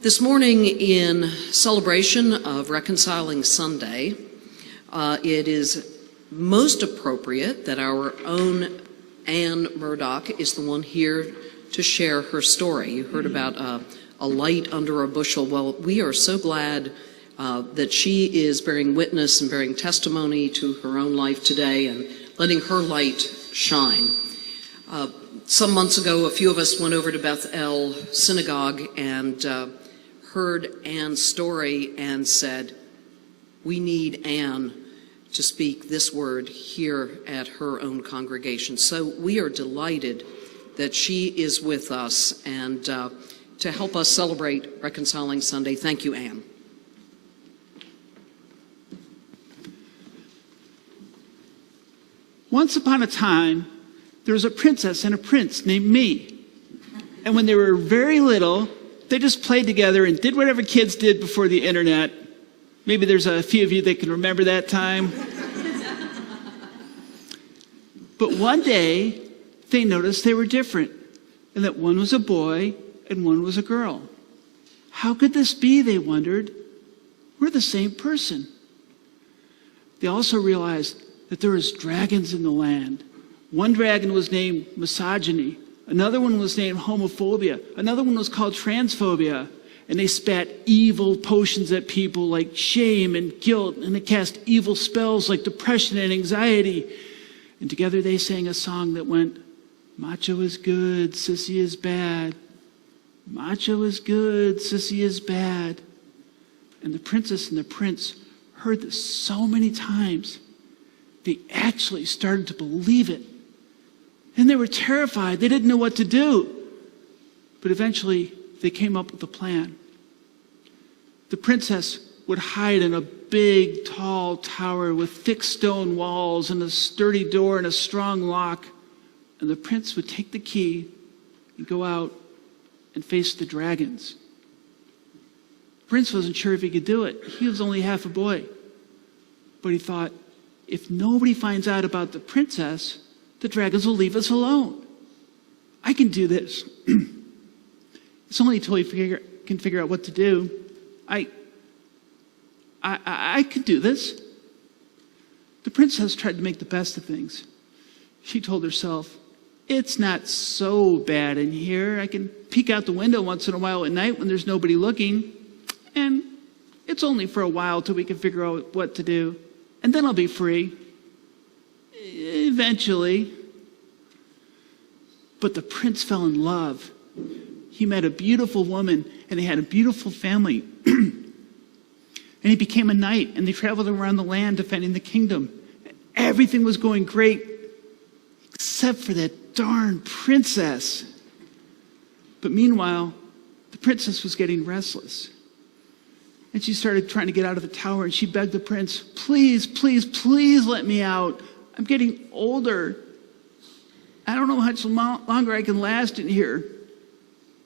This morning, in celebration of Reconciling Sunday, it is most appropriate that our own Anne Murdoch is the one here to share her story. You heard about a light under a bushel. Well, we are so glad that she is bearing witness and bearing testimony to her own life today and letting her light shine. Some months ago, a few of us went over to Beth El Synagogue and heard Anne's story and said, we need Anne to speak this word here at her own congregation. So we are delighted that she is with us and to help us celebrate Reconciling Sunday. Thank you, Anne. Once upon a time, there was a princess and a prince named me. And when they were very little, they just played together and did whatever kids did before the internet. Maybe there's a few of you that can remember that time. But one day, they noticed they were different, and that one was a boy and one was a girl. How could this be, they wondered? We're the same person. They also realized that there was dragons in the land. One dragon was named misogyny. Another one was named homophobia. Another one was called transphobia. And they spat evil potions at people like shame and guilt. And they cast evil spells like depression and anxiety. And together they sang a song that went, macho is good, sissy is bad. Macho is good, sissy is bad. And the princess and the prince heard this so many times, they actually started to believe it. And they were terrified. They didn't know what to do. But eventually, they came up with a plan. The princess would hide in a big, tall tower with thick stone walls and a sturdy door and a strong lock. And the prince would take the key and go out and face the dragons. The prince wasn't sure if he could do it. He was only half a boy. But he thought, if nobody finds out about the princess, the dragons will leave us alone. I can do this. It's only until we can figure out what to do. I could do this. The princess tried to make the best of things. She told herself, it's not so bad in here. I can peek out the window once in a while at night when there's nobody looking. And it's only for a while till we can figure out what to do. And then I'll be free. Eventually. But the prince fell in love. He met a beautiful woman, and they had a beautiful family. And he became a knight, and they traveled around the land defending the kingdom. Everything was going great, except for that darn princess. But meanwhile, the princess was getting restless. And she started trying to get out of the tower, and she begged the prince, please, please, please let me out. I'm getting older. I don't know how much longer I can last in here.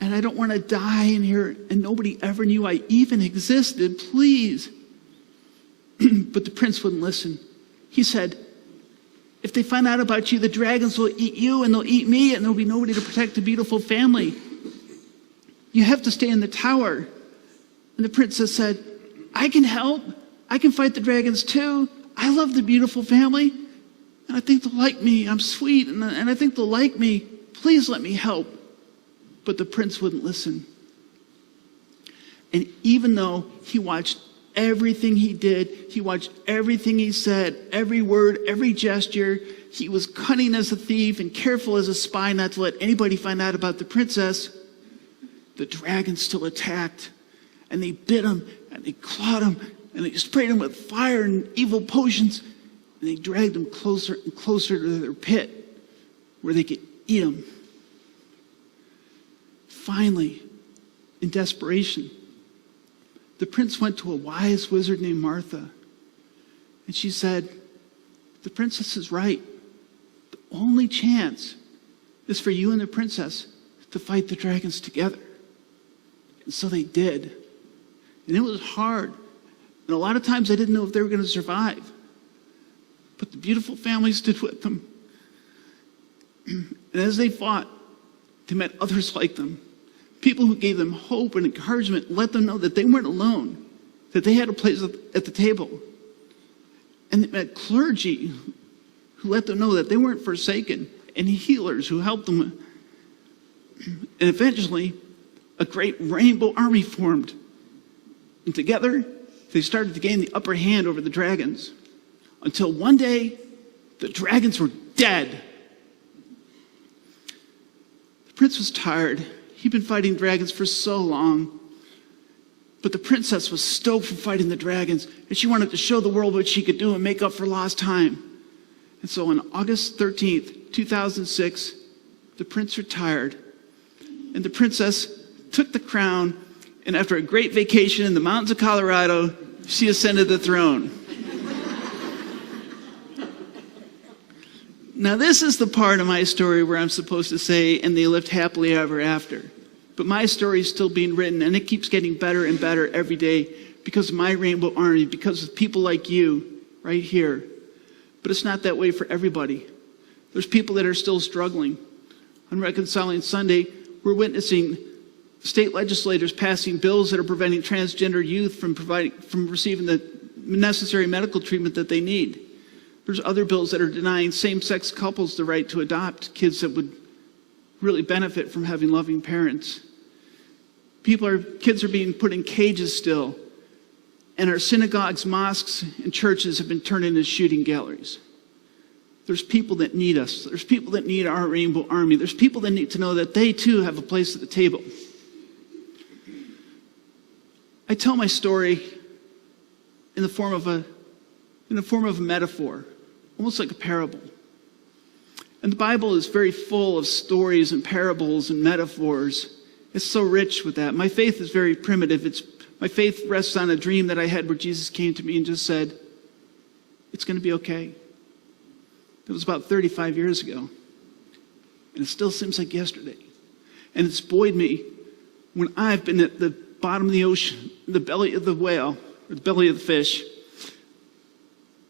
And I don't want to die in here, and nobody ever knew I even existed. Please. But the prince wouldn't listen. He said, if they find out about you, the dragons will eat you, and they'll eat me, and there'll be nobody to protect the beautiful family. You have to stay in the tower. And the princess said, I can help. I can fight the dragons too. I love the beautiful family. And I think they'll like me. I'm sweet, and I think they'll like me. Please let me help. But the prince wouldn't listen. And even though he watched everything he did, he watched everything he said, every word, every gesture, he was cunning as a thief and careful as a spy not to let anybody find out about the princess, the dragons still attacked. And they bit him, and they clawed him, and they sprayed him with fire and evil potions. And they dragged him closer and closer to their pit where they could eat him. Finally, in desperation, the prince went to a wise wizard named Martha. And she said, the princess is right. The only chance is for you and the princess to fight the dragons together. And so they did. And it was hard. And a lot of times I didn't know if they were going to survive. But the beautiful family stood with them. And as they fought, they met others like them. People who gave them hope and encouragement, let them know that they weren't alone, that they had a place at the table. And they met clergy who let them know that they weren't forsaken, and healers who helped them. And eventually, a great rainbow army formed. And together, they started to gain the upper hand over the dragons. Until one day, the dragons were dead. The prince was tired. He'd been fighting dragons for so long. But the princess was stoked from fighting the dragons, and she wanted to show the world what she could do and make up for lost time. And so on August 13th, 2006, the prince retired, and the princess took the crown, and after a great vacation in the mountains of Colorado, she ascended the throne. Now, this is the part of my story where I'm supposed to say, and they lived happily ever after. But my story is still being written, and it keeps getting better and better every day because of my Rainbow Army, because of people like you right here. But it's not that way for everybody. There's people that are still struggling. On Reconciling Sunday, we're witnessing state legislators passing bills that are preventing transgender youth from receiving the necessary medical treatment that they need. There's other bills that are denying same-sex couples the right to adopt kids that would really benefit from having loving parents. Kids are being put in cages still, and our synagogues, mosques, and churches have been turned into shooting galleries. There's people that need us. There's people that need our Rainbow Army. There's people that need to know that they too have a place at the table. I tell my story in the form of a metaphor, almost like a parable. And the Bible is very full of stories and parables and metaphors. It's so rich with that. My faith is very primitive. My faith rests on a dream that I had where Jesus came to me and just said, "It's going to be okay." It was about 35 years ago. And it still seems like yesterday. And it's buoyed me when I've been at the bottom of the ocean, the belly of the whale, or the belly of the fish.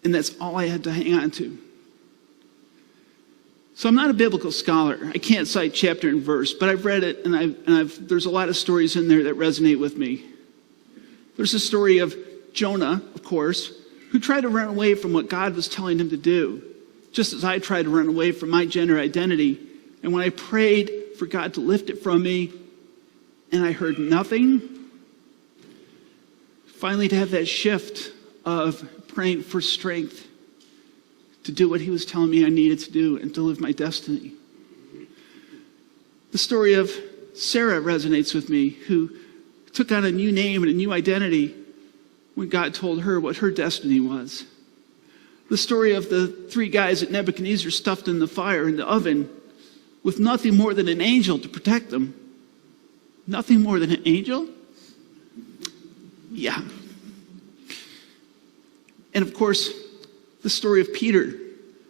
And that's all I had to hang on to. So I'm not a biblical scholar. I can't cite chapter and verse, but I've read it, and there's a lot of stories in there that resonate with me. There's a story of Jonah, of course, who tried to run away from what God was telling him to do, just as I tried to run away from my gender identity. And when I prayed for God to lift it from me, and I heard nothing, finally to have that shift of praying for strength to do what he was telling me I needed to do and to live my destiny. The story of Sarah resonates with me, who took on a new name and a new identity when God told her what her destiny was. The story of the 3 guys that Nebuchadnezzar stuffed in the fire in the oven with nothing more than an angel to protect them. Nothing more than an angel? Yeah. And of course, the story of Peter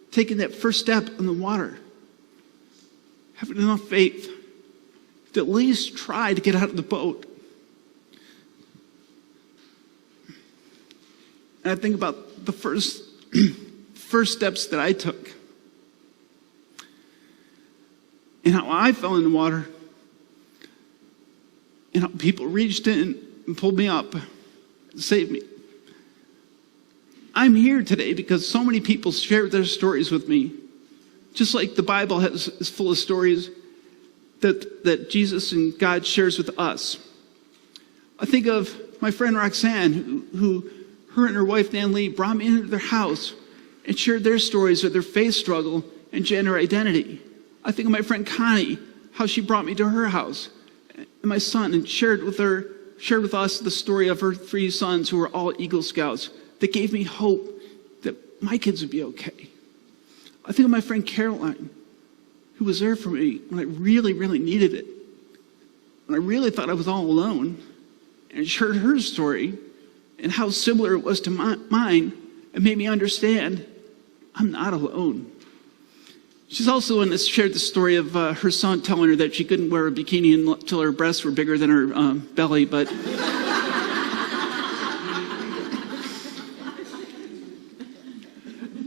taking that first step in the water, having enough faith to at least try to get out of the boat. And I think about the first steps that I took and how I fell in the water and how people reached in and pulled me up and saved me. I'm here today because so many people shared their stories with me, just like the Bible is full of stories that Jesus and God shares with us. I think of my friend Roxanne, who her and her wife Nan Lee brought me into their house and shared their stories of their faith struggle and gender identity. I think of my friend Connie, how she brought me to her house, and my son, and shared with us the story of her 3 sons who were all Eagle Scouts, that gave me hope that my kids would be okay. I think of my friend Caroline, who was there for me when I really, really needed it. When I really thought I was all alone, and shared her story and how similar it was to mine, and made me understand I'm not alone. She's also one that shared the story of her son telling her that she couldn't wear a bikini until her breasts were bigger than her belly, but...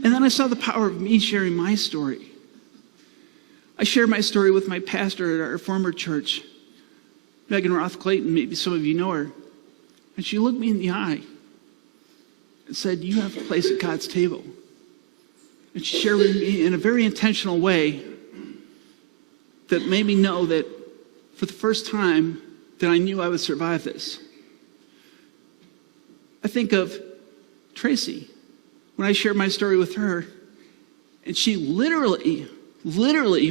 And then I saw the power of me sharing my story. I shared my story with my pastor at our former church, Megan Roth Clayton, maybe some of you know her. And she looked me in the eye and said, "You have a place at God's table." And she shared with me in a very intentional way that made me know that for the first time that I knew I would survive this. I think of Tracy, when I shared my story with her, and she literally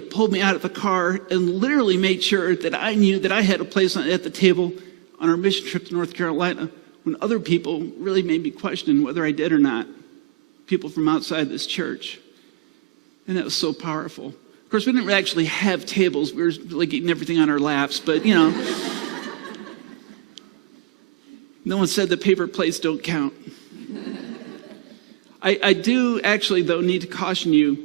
pulled me out of the car and literally made sure that I knew that I had a place at the table on our mission trip to North Carolina when other people really made me question whether I did or not. People from outside this church. And that was so powerful. Of course, we didn't actually have tables. We were like eating everything on our laps, but you know. No one said that paper plates don't count. I do actually, though, need to caution you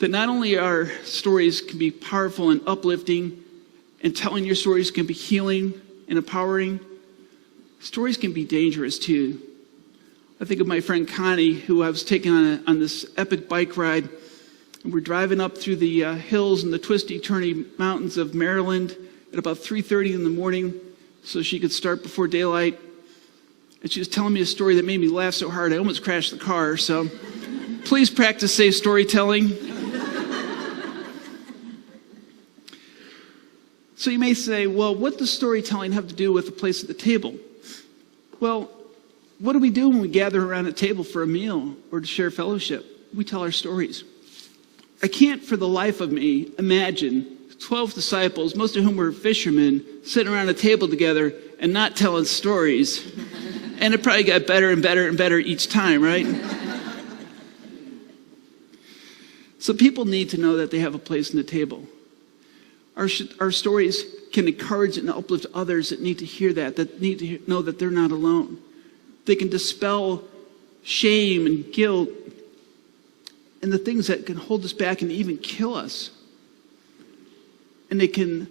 that not only our stories can be powerful and uplifting, and telling your stories can be healing and empowering, stories can be dangerous too. I think of my friend Connie, who I was taking on this epic bike ride, and we're driving up through the hills and the twisty, turny mountains of Maryland at about 3:30 in the morning so she could start before daylight. And she was telling me a story that made me laugh so hard I almost crashed the car. So please practice safe storytelling. So you may say, well, what does storytelling have to do with the place at the table? Well, what do we do when we gather around a table for a meal or to share fellowship? We tell our stories. I can't for the life of me imagine 12 disciples, most of whom were fishermen, sitting around a table together and not telling stories. And it probably got better and better and better each time, right? So people need to know that they have a place in the table. Our stories can encourage and uplift others that need to hear that need to know that they're not alone. They can dispel shame and guilt and the things that can hold us back and even kill us. And they can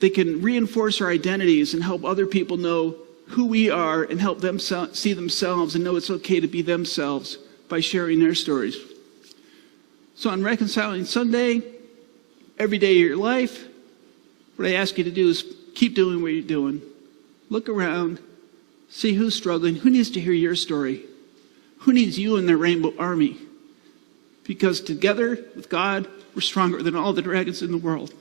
reinforce our identities and help other people know who we are and help them see themselves and know it's okay to be themselves by sharing their stories. So on Reconciling Sunday, every day of your life, what I ask you to do is keep doing what you're doing. Look around, see who's struggling, who needs to hear your story, who needs you in their rainbow army. Because together with God, we're stronger than all the dragons in the world.